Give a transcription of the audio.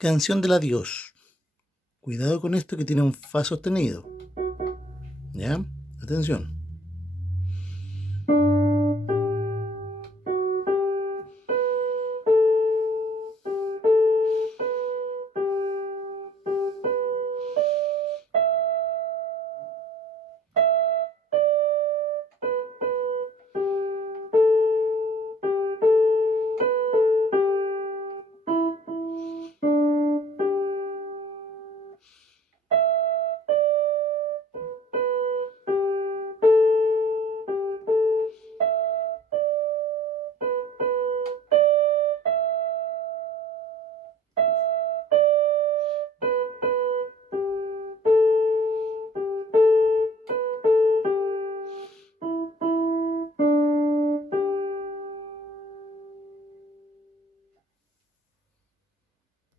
Canción del adiós. Cuidado con esto que tiene un fa sostenido. ¿Ya? Atención.